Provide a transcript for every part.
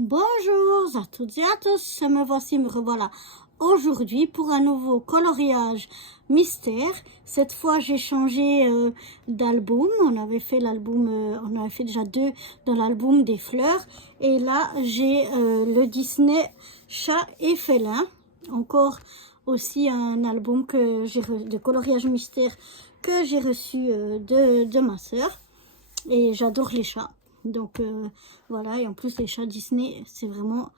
Bonjour à toutes et à tous, me revoilà aujourd'hui pour un nouveau coloriage mystère. Cette fois j'ai changé d'album, on avait fait l'album, on avait fait déjà deux dans l'album des fleurs. Et là j'ai le Disney Chat et Félin, encore aussi un album que j'ai de coloriage mystère que j'ai reçu de ma sœur. Et j'adore les chats. Donc voilà, et en plus les chats Disney, c'est vraiment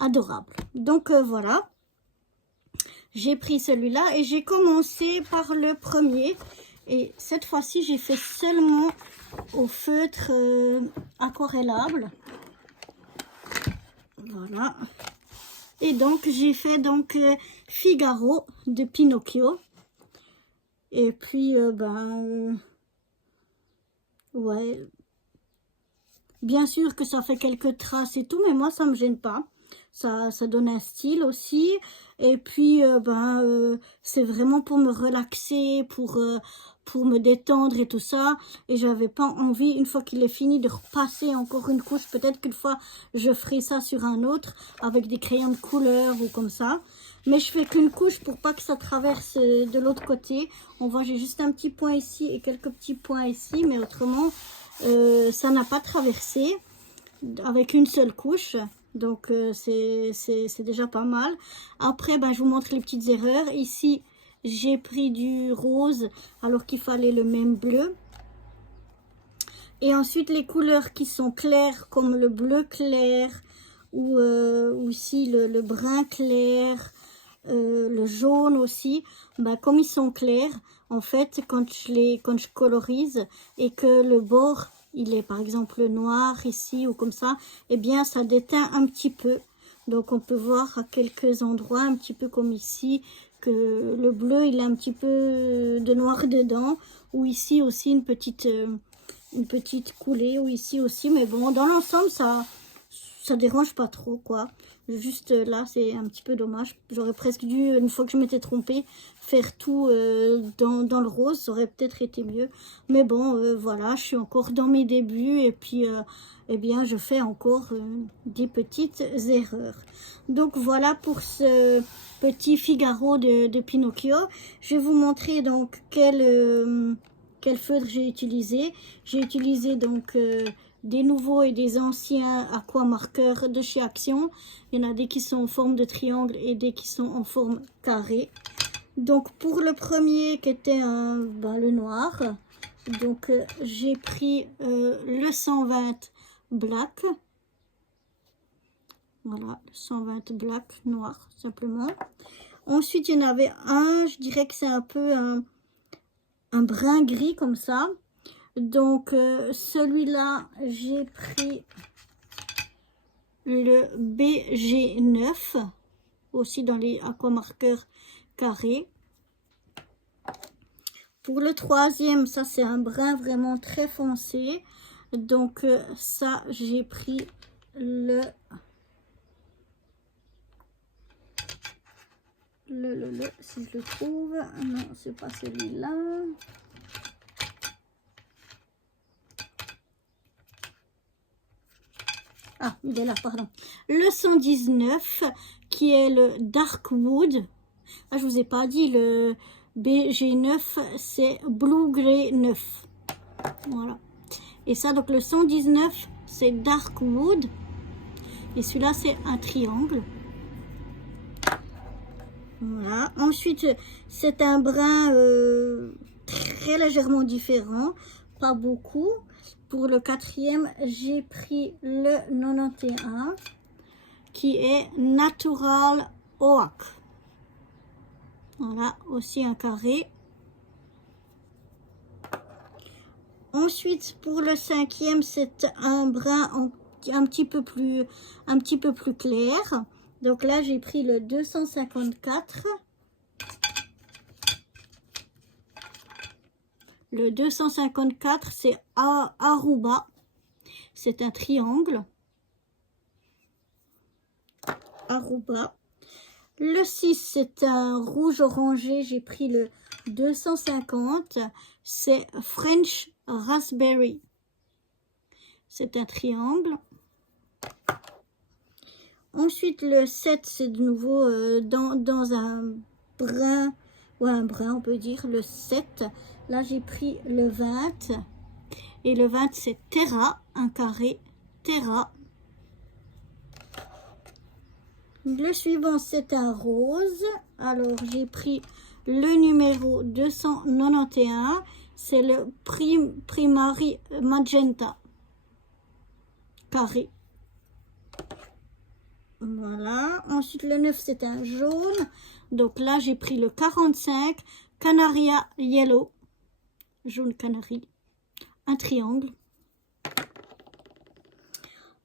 adorable. Donc voilà, j'ai pris celui-là et j'ai commencé par le premier. Et cette fois-ci, j'ai fait seulement au feutre aquarellable. Voilà. Et donc j'ai fait donc Figaro de Pinocchio. Et puis ouais. Bien sûr que ça fait quelques traces et tout, mais moi, ça me gêne pas. Ça donne un style aussi. Et puis, c'est vraiment pour me relaxer, pour me détendre et tout ça. Et j'avais pas envie, une fois qu'il est fini, de repasser encore une couche. Peut-être qu'une fois, je ferai ça sur un autre, avec des crayons de couleur ou comme ça. Mais je fais qu'une couche pour pas que ça traverse de l'autre côté. On voit, j'ai juste un petit point ici et quelques petits points ici, mais autrement... ça n'a pas traversé avec une seule couche, donc c'est déjà pas mal. Après, je vous montre les petites erreurs. Ici, j'ai pris du rose alors qu'il fallait le même bleu. Et ensuite, les couleurs qui sont claires, comme le bleu clair, ou ici le brun clair, le jaune aussi, comme ils sont clairs, en fait, quand je colorise et que le bord, il est par exemple noir ici ou comme ça, eh bien, ça déteint un petit peu. Donc, on peut voir à quelques endroits, un petit peu comme ici, que le bleu, il a un petit peu de noir dedans, ou ici aussi une petite coulée, ou ici aussi. Mais bon, dans l'ensemble, ça dérange pas trop, quoi. Juste là, c'est un petit peu dommage. J'aurais presque dû, une fois que je m'étais trompée, faire tout dans le rose. Ça aurait peut-être été mieux. Mais bon, voilà, je suis encore dans mes débuts. Et puis, eh bien, je fais encore des petites erreurs. Donc, voilà pour ce petit Figaro de Pinocchio. Je vais vous montrer donc quel feutre j'ai utilisé. J'ai utilisé donc... des nouveaux et des anciens aquamarqueurs de chez Action. Il y en a des qui sont en forme de triangle et des qui sont en forme carré. Donc pour le premier qui était le noir, donc j'ai pris le 120 black. Voilà, le 120 black noir simplement. Ensuite il y en avait un, je dirais que c'est un peu un brun gris comme ça. Donc celui-là, j'ai pris le BG9, aussi dans les aquamarqueurs carrés. Pour le troisième, ça c'est un brun vraiment très foncé. Donc ça, j'ai pris si je le trouve. Non, c'est pas celui-là. Ah, il est là, pardon. Le 119, qui est le Darkwood. Ah, je vous ai pas dit, le BG9, c'est Blue Grey 9. Voilà. Et ça, donc le 119, c'est Darkwood. Et celui-là, c'est un triangle. Voilà. Ensuite, c'est un brun très légèrement différent. Pas beaucoup. Pour le quatrième, j'ai pris le 91 qui est Natural Oak. Voilà, aussi un carré. Ensuite, pour le cinquième, c'est un brun un petit peu plus clair. Donc là, j'ai pris le 254. Le 254, c'est Aruba. C'est un triangle. Aruba. Le 6, c'est un rouge orangé. J'ai pris le 250. C'est French Raspberry. C'est un triangle. Ensuite, le 7, c'est de nouveau dans un brun, ou un brun, on peut dire, le 7. Là, j'ai pris le 20. Et le 20, c'est Terra, un carré, Terra. Le suivant, c'est un rose. Alors, j'ai pris le numéro 291. C'est le Primary Magenta, carré. Voilà. Ensuite, le 9, c'est un jaune. Donc là, j'ai pris le 45, Canaria Yellow, jaune canari, un triangle.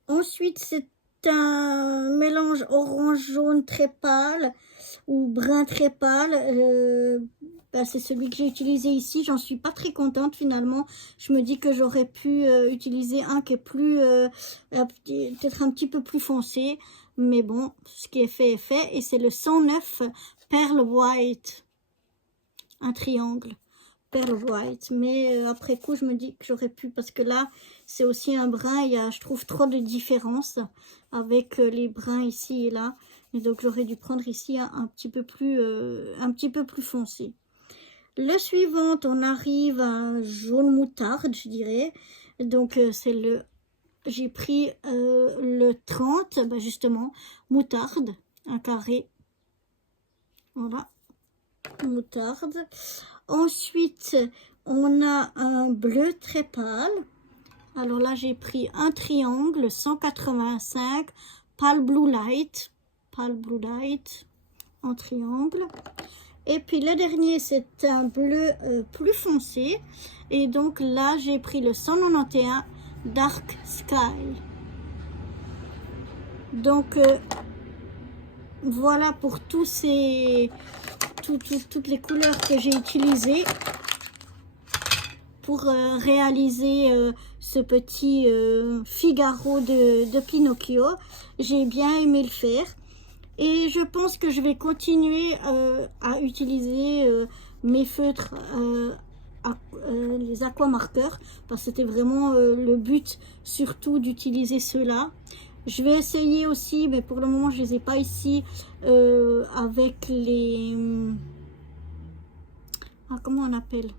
Ensuite, c'est un mélange orange-jaune très pâle ou brun très pâle. C'est celui que j'ai utilisé ici. J'en suis pas très contente finalement. Je me dis que j'aurais pu utiliser un qui est plus peut-être un petit peu plus foncé. Mais bon, ce qui est fait est fait. Et c'est le 109 Pearl White. Un triangle. Pearl White. Mais après coup, je me dis que j'aurais pu, parce que là, c'est aussi un brun. Il y a, je trouve, trop de différence avec les bruns ici et là. Et donc, j'aurais dû prendre ici un petit peu plus foncé. Le suivant, on arrive à un jaune moutarde, je dirais. Donc, c'est le... J'ai pris le 30, ben justement, moutarde, un carré. Voilà, moutarde. Ensuite, on a un bleu très pâle. Alors là, j'ai pris un triangle, 185, Pale Blue Light, en triangle. Et puis le dernier, c'est un bleu plus foncé. Et donc là, j'ai pris le 191 Dark Sky. Donc voilà pour toutes les couleurs que j'ai utilisées pour réaliser ce petit Figaro de Pinocchio. J'ai bien aimé le faire. Et je pense que je vais continuer à utiliser mes feutres, les aquamarqueurs, parce que c'était vraiment le but, surtout d'utiliser ceux-là. Je vais essayer aussi, mais pour le moment je ne les ai pas ici, avec les... comment on appelle?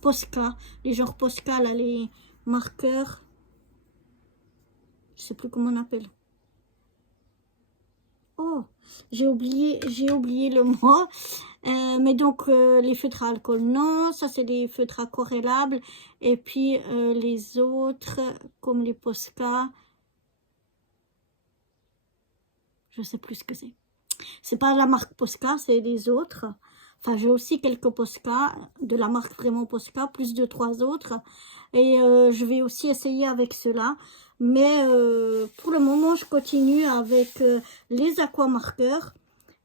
Posca, les genres Posca, là, les marqueurs. Je ne sais plus comment on appelle. Oh, j'ai oublié le mot. Mais donc, les feutres à alcool, non. Ça, c'est des feutres aquarellables. Et puis, les autres, comme les Posca, je sais plus ce que c'est. C'est pas la marque Posca, c'est les autres. Enfin, j'ai aussi quelques Posca, de la marque vraiment Posca, plus de 3 autres. Et je vais aussi essayer avec ceux-là. Mais pour le moment, je continue avec les aquamarqueurs.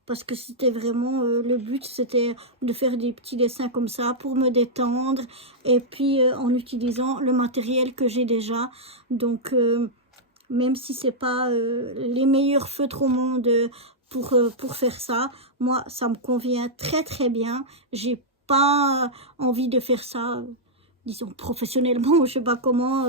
Parce que c'était vraiment le but, c'était de faire des petits dessins comme ça pour me détendre. Et puis en utilisant le matériel que j'ai déjà. Donc même si c'est pas les meilleurs feutres au monde pour faire ça, moi ça me convient très très bien. J'ai pas envie de faire ça, disons professionnellement, je sais pas comment,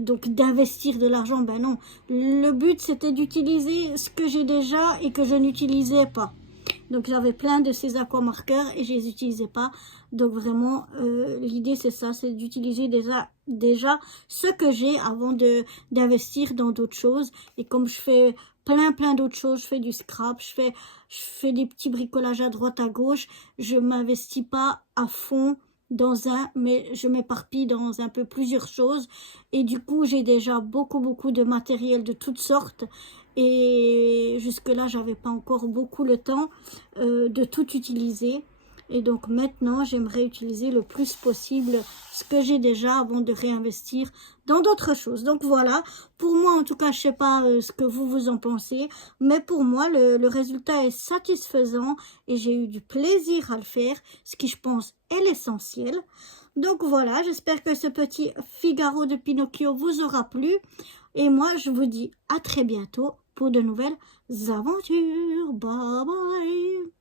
donc d'investir de l'argent, ben non. Le but c'était d'utiliser ce que j'ai déjà et que je n'utilisais pas. Donc j'avais plein de ces aquamarqueurs et je les utilisais pas. Donc vraiment l'idée c'est ça, c'est d'utiliser déjà ce que j'ai avant d'investir dans d'autres choses. Et comme je fais plein d'autres choses, je fais du scrap, je fais des petits bricolages à droite à gauche, je m'investis pas à fond dans mais je m'éparpille dans un peu plusieurs choses. Et du coup j'ai déjà beaucoup de matériel de toutes sortes. Et jusque là j'avais pas encore beaucoup le temps de tout utiliser. Et donc maintenant j'aimerais utiliser le plus possible ce que j'ai déjà avant de réinvestir dans d'autres choses. Donc voilà, pour moi en tout cas, je sais pas ce que vous en pensez, mais pour moi le résultat est satisfaisant et j'ai eu du plaisir à le faire, ce qui je pense est l'essentiel. Donc voilà, j'espère que ce petit Figaro de Pinocchio vous aura plu. Et moi, je vous dis à très bientôt pour de nouvelles aventures. Bye bye.